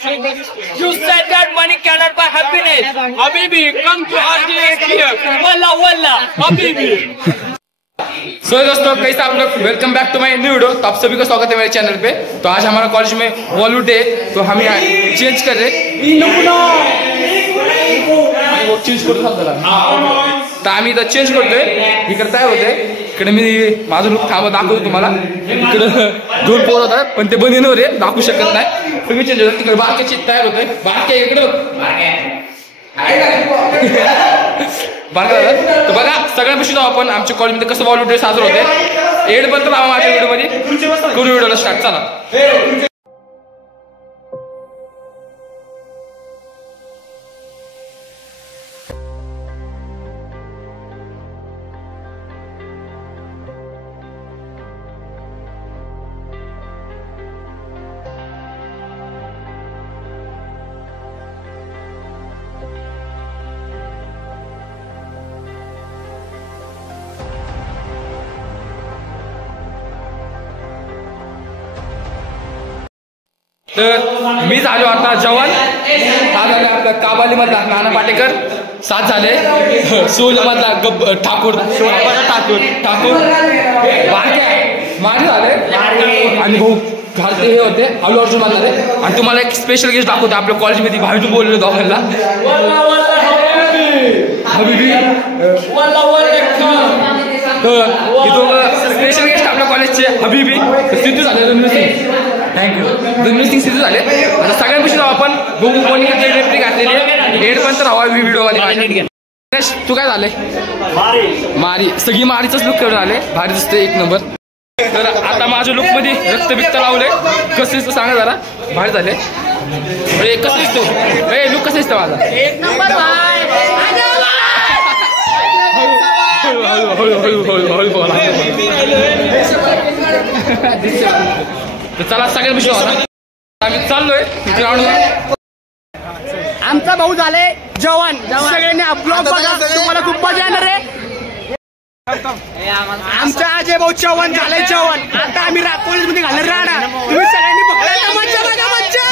You said that money cannot buy happiness. Habibi, come to RGS here. Wallah, wallah, Habibi. So दोस्तों कैसे आप लोग, welcome back to my new video. तो आप सभी का स्वागत है मेरे चैनल पे। तो आज हमारा कॉलेज में वॉल्यूट डे, तो हम यहाँ चेंज कर रहे चेंज करतो तर आम्ही इथं चेंज करतोय। इकडे तयार होते, इकडे मी माझं लुक थांबा दाखवतो तुम्हाला। इकडे दोन पोर होतात पण ते बनिनवर आहे, दाखवू शकत नाही। तुम्ही चेंज होतात, तिकडे बारक्याची तयार होतोय। बारक्या इकडे तर बघा सगळ्यांपाशी जाऊ आपण आमच्या कॉलेजमध्ये कसं वॉल्यूट डे साजरा होते। एड पण लावा माझ्या व्हिडिओमध्ये, करू व्हिडिओला स्टार्ट चला। तर मी झालो आता जवान। हा झाले आपला काबाली मधला नाना पाटेकर, 7 झाले सोल मधला ठाकूर ठाकूर मारे झाले आणि भाऊ घालते हे होते अल्लू अर्जुन मधले। आणि तुम्हाला एक स्पेशल गेस्ट दाखवतो आपल्या कॉलेजमध्ये, भाईतून बोललो दोघांना हबीबी स्पेशल गेस्ट आपल्या कॉलेजचे हबीबी सिद्धू झाले, रणवीर सिंग थँक्यू रणवीर सिंग सिद्धू झाले। आता सगळ्यांपाशी जाऊ आपण। बघू कोणी रेफ्री घातलेली आहे, हेड पण तर हवा व्हिडिओ वाली। तू काय झालंय? मारी सगळी मारीचाच लुक करून आले, भारी दिसते एक नंबर। तर आता माझ्या लुक मध्ये रक्तबिक्त लावलंय, कसं दिसतं सांगा जरा, भारी झाले। कसं दिसतो लुक, कसं दिसतं माझा? एक नंबर। चला सगळ्या आम्ही चाललोय आमचा भाऊ झाले जवान। सगळ्यांनी ब्लॉग बघा, तुम्हाला खूप मजा येणार आहे। आमचा अजय भाऊ चव्हाण झाले जवान। आता आम्ही कॉलेजमध्ये घालणार राडा, तुम्ही सगळ्यांनी बघा मजा बघा मजा।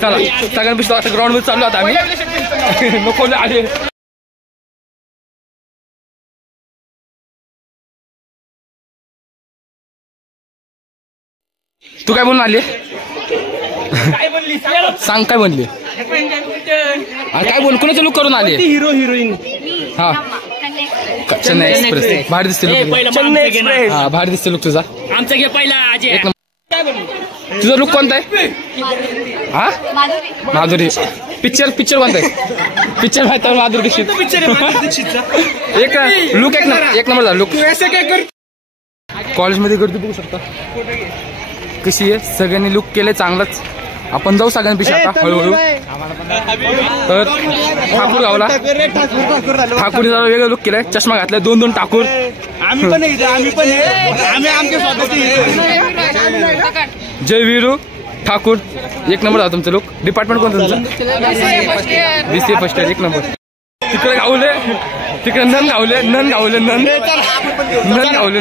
चला सगळ्यांपाशी ग्राउंड मध्ये चाललो आता आम्ही नको आले। तू काय बोलून आली? सांग काय म्हणली? काय बोल, कोणाचं लुक करून आली? Hero heroine. हा चेन्नई एक्सप्रेस, भारी दिसते लुक। हा भारी दिसते लुक तुझा। आमचा घे पहिला अजय। तुझा लुक कोणता आहे? हा माधुरी। पिक्चर कोणता आहे? पिक्चर माहिती आहे माधुरी दीक्षित। एक लुक एक नंबर झाला लुक। कॉलेजमध्ये गर्दी बघू शकता कशी आहे, सगळ्यांनी लुक केले चांगलंच। आपण जाऊ सगळ्यांपेक्षा आता हळूहळू। तर ठाकूर गावला, ठाकूर वेगळं लुक केलंय, चष्मा घातलाय, 2 ठाकूर। जय वीरू ठाकूर, एक नंबर झाला तुमचं लुक। डिपार्टमेंट कोणतं तुमचं? BCA फर्स्ट इयर, एक नंबर। तिकडे गावले, तिकडे नन गावले नन गावले नन गावले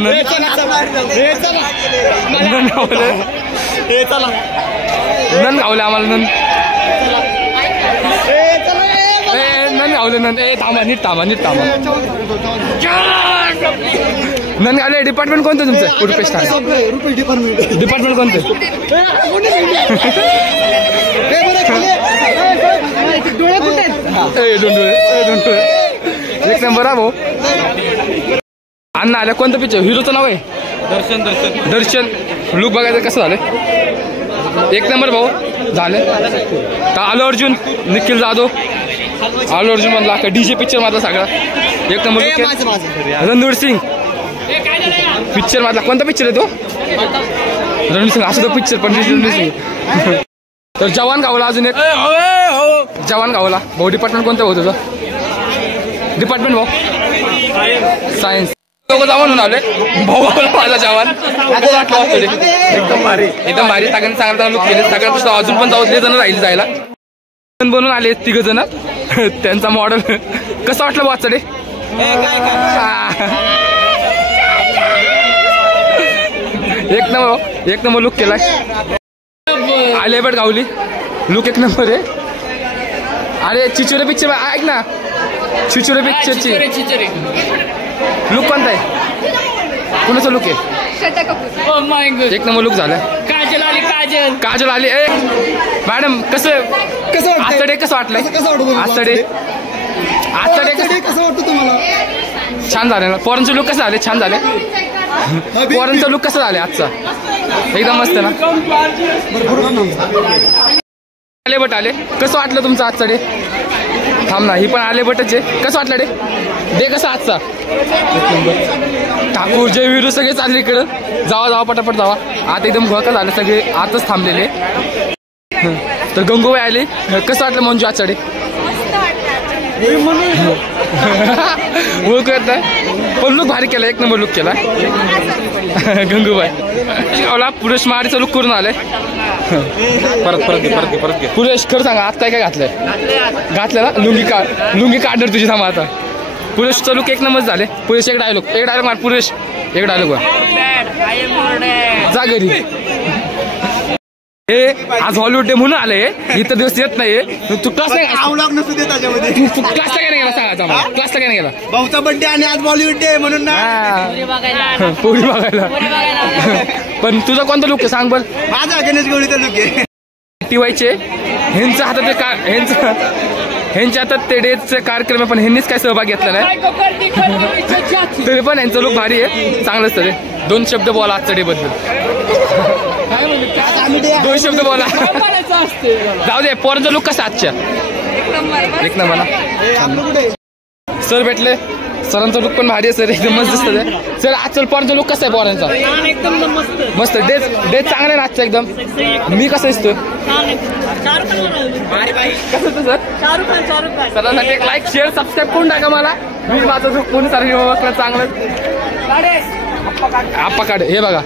नन आम्हाला नन गावले नन। थांबा नीट थांबा नन गावले। डिपार्टमेंट कोणतं तुमचं? रुपेश डिपार्टमेंट कोणतं? एक नंबर हा भाऊ। अण्णा आल्या, कोणतं पिक्चर? हिरोचं नाव आहे दर्शन। लुक बघायचं कसं झालं, एक नंबर भाऊ झाले। तर अल्लू अर्जुन, निखिल जाधव, अल्लू अर्जुन मधला DJ पिक्चर मधला सगळा एक नंबर। रणवीर सिंग पिक्चर मधला, कोणता पिक्चर आहे तो? रणवीर सिंग असं तो पिक्चर पण रणवीर सिंग। तर जवान गावला अजून एक, जवान गावला भाऊ। डिपार्टमेंट कोणतं भाऊ तुझं? डिपार्टमेंट भाऊ सायन्स। लोक जाऊन म्हणून आले भाऊ माझा जवान। एकदम भारी सगळ्यांनी चांगला लुक केले, सगळ्यांपासून अजून पण जाऊ जण राहिले जायला बनून आले 3 जण। त्यांचा मॉडेल कसं वाटलं वाचडे? एक नंबर लुक केलाय। आलिया भट गावली लुक एक नंबर आहे. अरे चिचोरे पिक्चर ऐक ना, चिचोरे पिक्चरची लुक कोणता आहे, कोणाचा लुक आहे? एक नंबर लुक झाला. काजल आली, काजल काजल आली. ए मॅडम कसं आजचं कसं वाटलंय? आजचं कसं वाटतं तुम्हाला? छान झालं ना. पोरांचं लुक कसं झाले? छान झाले. पोरांचा लुक कसं झाले आजचा? एकदम मस्त ना. आले बट आले. कसं वाटलं तुमचं आजचा डे? थांब ना, ही पण आले बटच आहे. कसं वाटलं डे? डे कसा आजचा? ठाकूर जय वीरू सगळे चालले इकडं. जावा पटापट जावा. आता एकदम घोळका झालं, सगळे आतच थांबलेले. तर गंगूबाई आले. कसं वाटलं मंजू आजचा डे? ओळख येत नाही पण लुक भारी केला, एक नंबर लुक केला गंगूबाई. पुरेश महाडीचा लुक करून आलाय. परत पुरेश खरं सांगा आज काय काय घातलंय? घातलं ना लुंगी काढणार तुझी. थांबा आता. पुरेशचा लुक एक नंबर झाले. पुरेश एक डायलॉग मार. पुरेश एक डायलॉग जा घरी. हे आज हॉलिवूड डे म्हणून आले. इतर दिवस येत नाही. तू क्लासला काय नाही गेला? सांगा मला, क्लासला काय नाही गेला? भाऊचा बर्थडे आणि आज बॉलिवूड डे म्हणून ना पोरी बघायला. पण तुझा कोणता लुक आहे सांग बरं? माझा गणेश गौरीचा लुक आहे. टिवायचे ह्यांच्या हातात ह्यांच्या हातात ते डेचे कार्यक्रम आहे, पण ह्यांनीच काय सहभाग घेतला नाही. तरी पण यांचं लुक भारी आहे, चांगलंच तरी. 2 शब्द बोला आजच्या डे बद्दल. 2 शब्द बोला. जाऊ दे. पोरांचा लुक कसा आजच्या? एक नंबर. सर भेटले. सरांचा लुक पण भारी आहे सर, एकदम मस्त दिसत आहे सर. आजचा पोरांचा लुक कसा आहे पोरांचा? मस्त. डे चांगला आहे ना आजचा एकदम. मी कसं दिसतो? कसं सर? सरांसाठी एक लाईक शेअर सबस्क्राईब करून टाका मला. मी माझं लुक कोणी सारखं चांगलं. आप्पा काढ. हे बघा.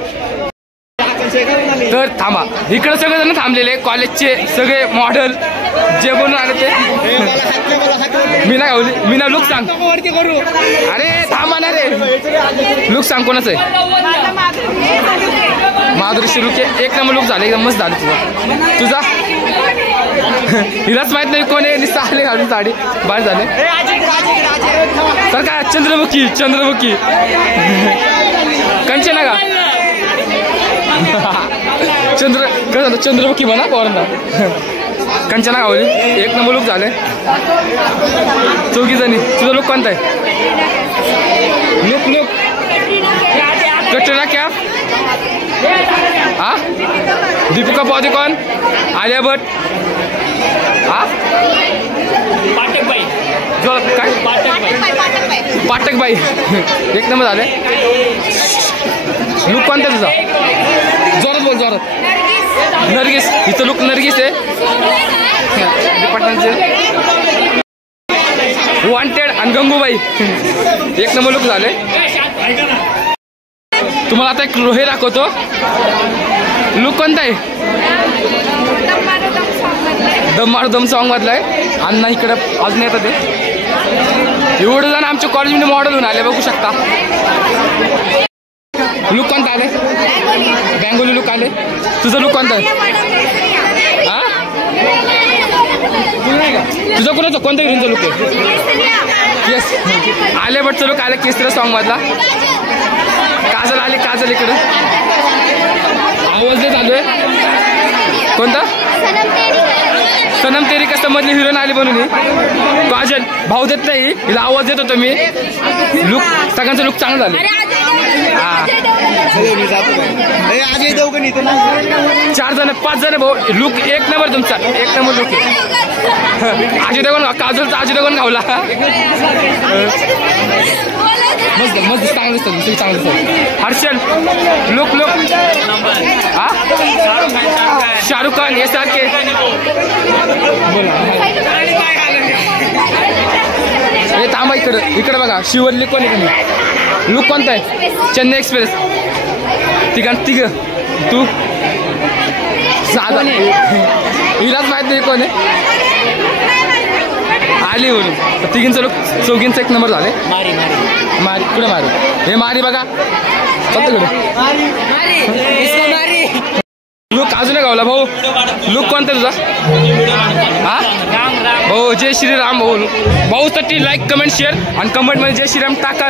तर थांबा, इकडे सगळे जण थांबलेले कॉलेजचे सगळे मॉडेल जे बनून आले ते. मी नाही गावली. मी ना लुक सांग. अरे थांबा ना रे. लुक सांग कोणाचं आहे? माधुरीचे लुक आहे. एक नंबर लुक झाले, एकदम मस्त झालं तुझा. हिलाच माहित नाही कोण आहे. निस्ता आले घालून साडी बाहेर झाले. तर काय चंद्रमुखी कंचना का चंद्रमुखी म्हणा पोरांना. कंचना गावली. एक नंबर लुक झाले 4 जणी. तुझा लुक कोणता आहे? लुक कटरीना कैफ, दीपिका पादुकोण, आलिया भट्ट, काय पाठक बाई. एक नंबर झाले. लुक कोणता तुझा? जोरात बोल, जोरात. नरगिस. इथं लुक नरगिस आहे. पटनाचे वॉन्टेड आणि गंगूबाई. एक नंबर लुक झाले. तुम्हाला आता एक हे दाखवतो. लुक कोणता आहे? दम मारू दम सॉंग मधलाय. अण्णा इकडे अजून येतात ते. एवढं जण आमच्या कॉलेजमध्ये मॉडेल होऊन आले, बघू शकता. लुक कोणता आले? बँगोली लुक आले. तुझं लुक कोणता आहे? तुझं कोणाचं कोणत्या हिरोईनचा लुक आहे? येस. आले बटचं लुक आले केसरी सॉंग मधला. काजल आली. काजल इकडे आवाज देत आलोय. कोणता? सनम तेरी कसम मधली हिरोईन आली बनून. काजल भाऊ देत नाही, हिला आवाज देत होतो मी. लुक सगळ्यांचं लुक चांगलं झालं. 4 जण 5 जण भाऊ. लुक एक नंबर तुमचा. एक नंबर लुक आहे. अजय देवगण काजलचा अजय देवगण गावला. मस्त मस्त चांगलं दिसतं. चांगलं दिसतं. हर्षल लुक शाहरुख खान हे सारखे. हे थांबा इकडे बघा. शिवल्ली कोण आहे तुम्ही? लुक कोणता आहे? चेन्नई एक्सप्रेस. तिघ तू साधा. हिलाच माहित नाही कोण आहे. आली म्हणून. तिघींचं लुक 4 एक नंबर झाले. मारी कुठे मारी? हे मारी बघा. चालतं कुठे लुक अजून गावला भाऊ लुक कोणता तुझा हा भाऊ जय श्रीराम भाऊ भाऊसाठी लाईक कमेंट शेअर आणि कमेंट मध्ये जय श्रीराम टाका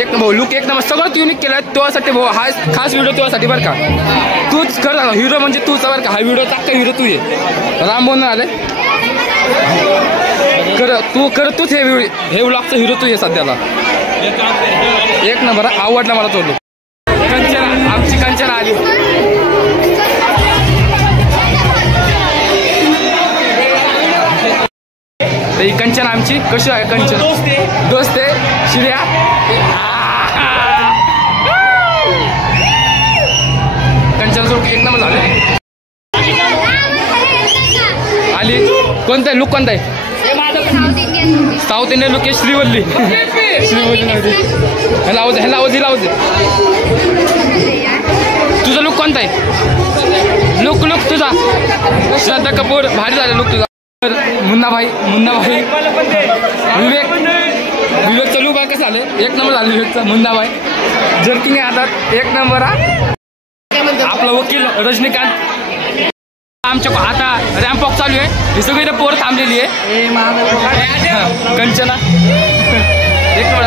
एक भाऊ लुक एक नंबर सगळं युनिक केलं तुझ्यासाठी भाऊ हा खास व्हिडिओ तुझ्यासाठी बरं का तूच कर हिरो म्हणजे तूच बरं का हा व्हिडिओ टाका हिरो तू ये राम बोलून आले तूच हे व्लॉगचा हिरो तू ये सध्याला एक नंबर आवडला मला तो कंचना आमची कंचना आली ही कंचना आमची कशी आहे कंचना दोस्त आहे श्रेया कंचना एक नंबर झाले आली कोणता लुक कोणता आहे साऊथ इंडियन लुक आहे श्रीवल्ली ह्याला आवाज तुझा लुक कोणता आहे लुक तुझा श्रद्धा कपूर भारी झाला लुक तुझा मुन्ना भाई विवेकचा लुक आहे कसं झालं एक नंबर झालं विवेकचा मुन्ना भाई जर्किंग आहे हातात एक नंबर आपला वकील रजनीकांत आमच्या आता रॅम्प वॉक चालू आहे ही सगळी पोर थांबलेली आहे कंचना एक नंबर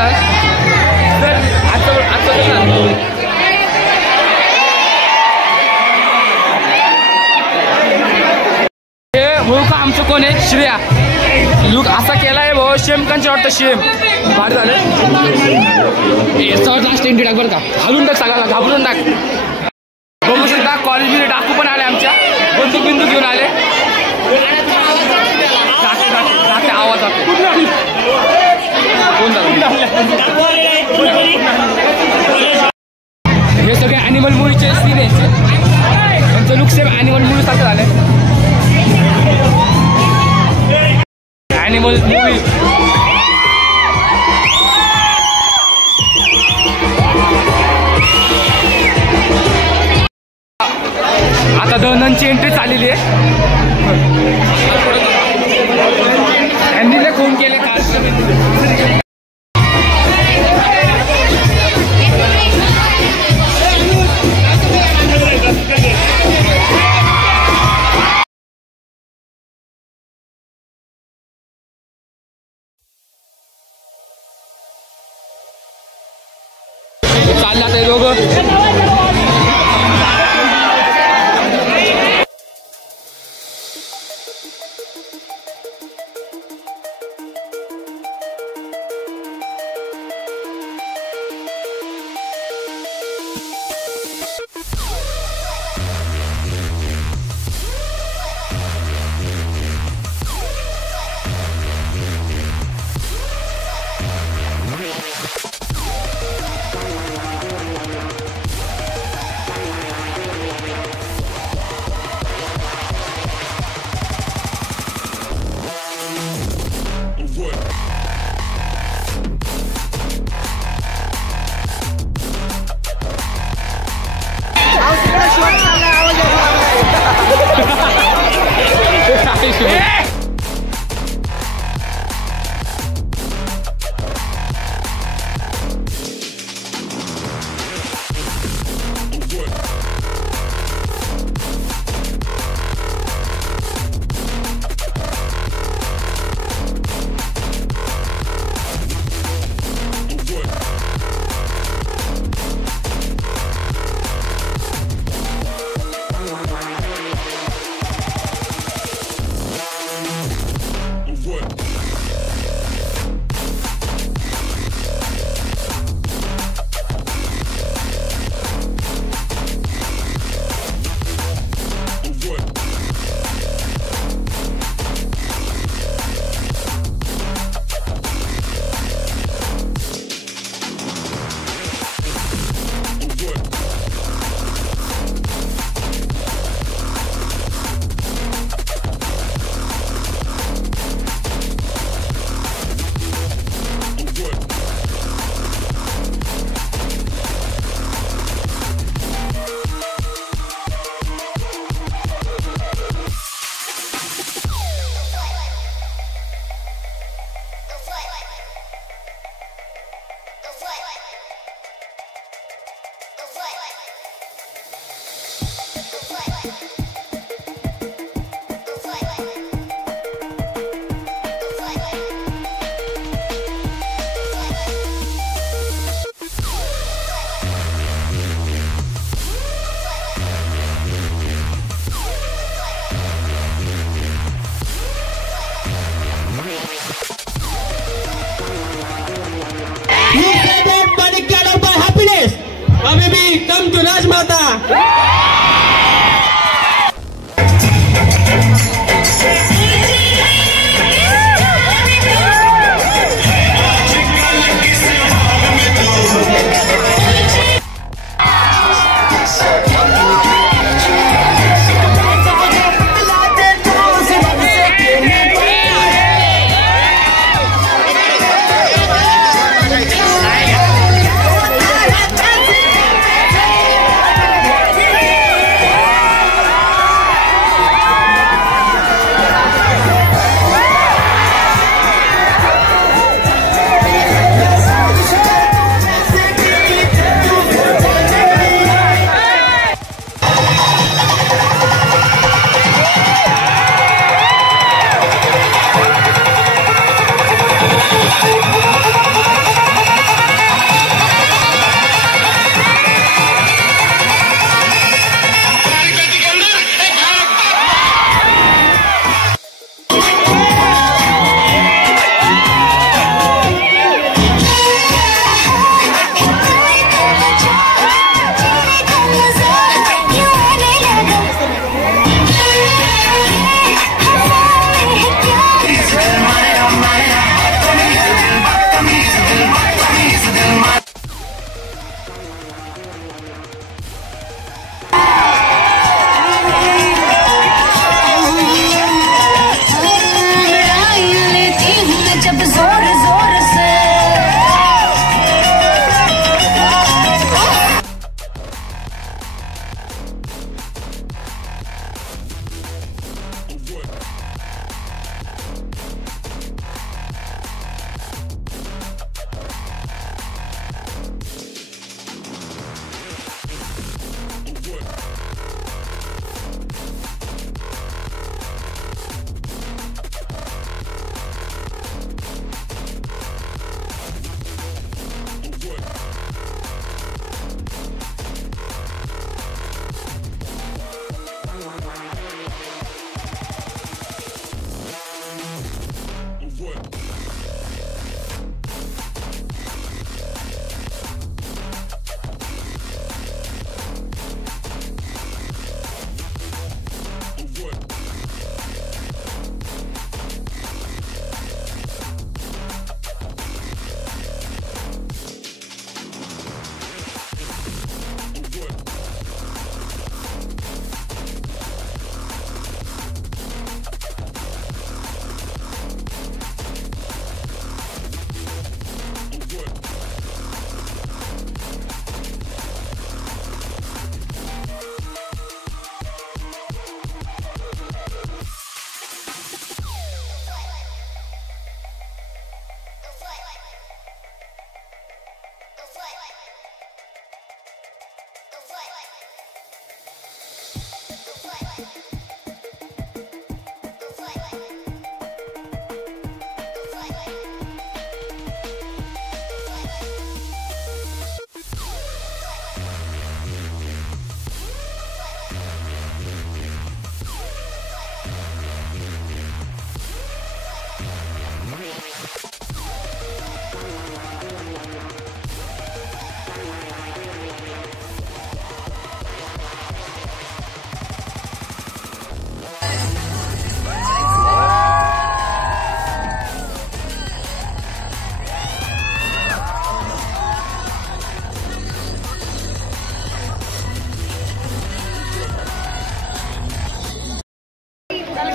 हे का आमचं कोण आहे श्रेया लुक असा केलाय भाऊ शेम कंच वाटतं शेम भारी झालं लास्ट एंट्री टाक बरं का घालून टाक सगळ्याला घाबरून टाक बघू शकता कॉलेजमध्ये डाकू पण आले आमच्या बंदूक घेऊन आले आवाज हे सगळे ॲनिमल मूवीचे सीन आहे त्यांचं लुक सेम ॲनिमल मूवी सारखं झालंय ॲनिमल मूवी आता धनंची एंट्री चाललेली आहे यांनी फोन केले का चालला ते दोघं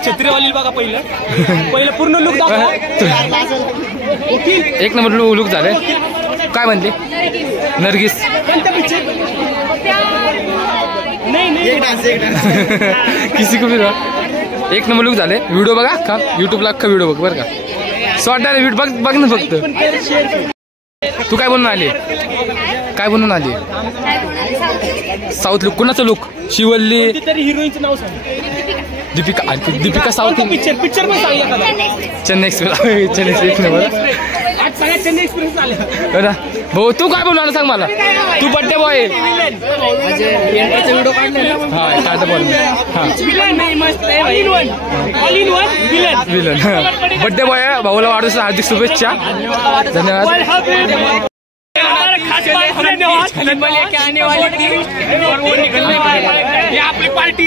छत्रीवाली बघा पहिलं पूर्ण लुक दाखवा. एक नंबर लुक झाले. काय म्हणते नर्गिस? किसी को भी एक नंबर लुक झाले. व्हिडिओ बघा का युट्यूबला अख्खा व्हिडिओ बघ बरं का. शॉर्ट व्हिडिओ बघ ना फक्त. तू काय बनवून आली? काय बनवून आली? South look. कुणाचं लुक? शिवल्ली हिरोईनचं नाव सांग. दीपिका साऊथ. पिक्चर पण सांगितलं. चेन्नई एक्सप्रेस. चेन्नई एक नंबर. आज सगळ्या चेन्नई एक्सप्रेस आले. भाऊ तू काय बनवणार सांग मला. तू बड्डे बॉय. व्हिडिओ काढले. हा स्टार्ट बॉल. हा विलन. बड्डे बॉय भाऊला वाढदिवस हार्दिक शुभेच्छा. धन्यवाद. आपली पार्टी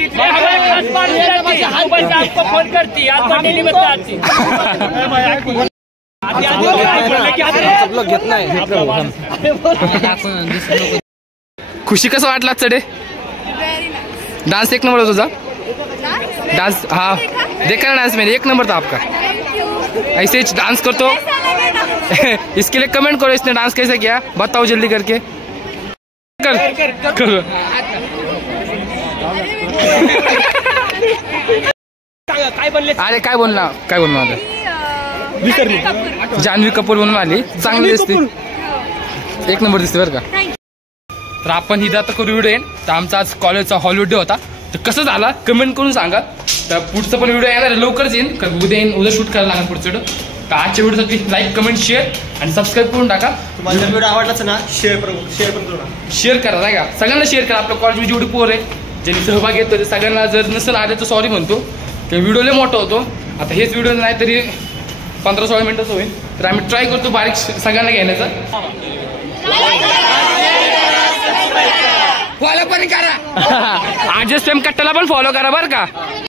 आपको फोन करती आप बर्थडे नहीं बताती. खुशी कसं वाटला चढे? डांस एक नंबर होता तुझा. डांस हाँ देखा ना डांस में एक नंबर था आपका. ऐसे ही डांस कर तो इसके लिए कमेंट करो इसने डांस कैसे किया बताओ जल्दी करके. कर करो. अरे काय बोलना आता. जान्हवी कपूर बनून आली. चांगली दिसते. एक नंबर दिसते बरं का. तर आपण इथं आता करू व्हिडिओ. तर आमचा आज कॉलेजचा हॉलिडे होता. तर कसं झाला कमेंट करून सांगा. तर पुढचं पण व्हिडिओ येणार लवकरच येईल. कारण उद्या शूट करायला लागणार पुढचं व्हिडिओ. तर आजच्या व्हिडिओसाठी लाईक कमेंट शेअर आणि सबस्क्राईब करून टाका. तुम्हाला व्हिडिओ आवडलाच ना शेअर पण करा. शेअर करा नाही का. सगळ्यांना शेअर करा. आपल्या कॉलेज जेवढी पोर आहे ज्यांनी सहभाग घेतो ते सगळ्यांना. जर नसेल आले तर सॉरी म्हणतो. ते व्हिडिओ लय मोठा होतो. आता हेच व्हिडिओ नाही तरी 15-16 मिनिटाचं होईल. तर आम्ही ट्राय करतो बारीक सगळ्यांना घेण्याचा. फॉलो पण करा. आज सेम कट्टाला पण फॉलो करा बरं का.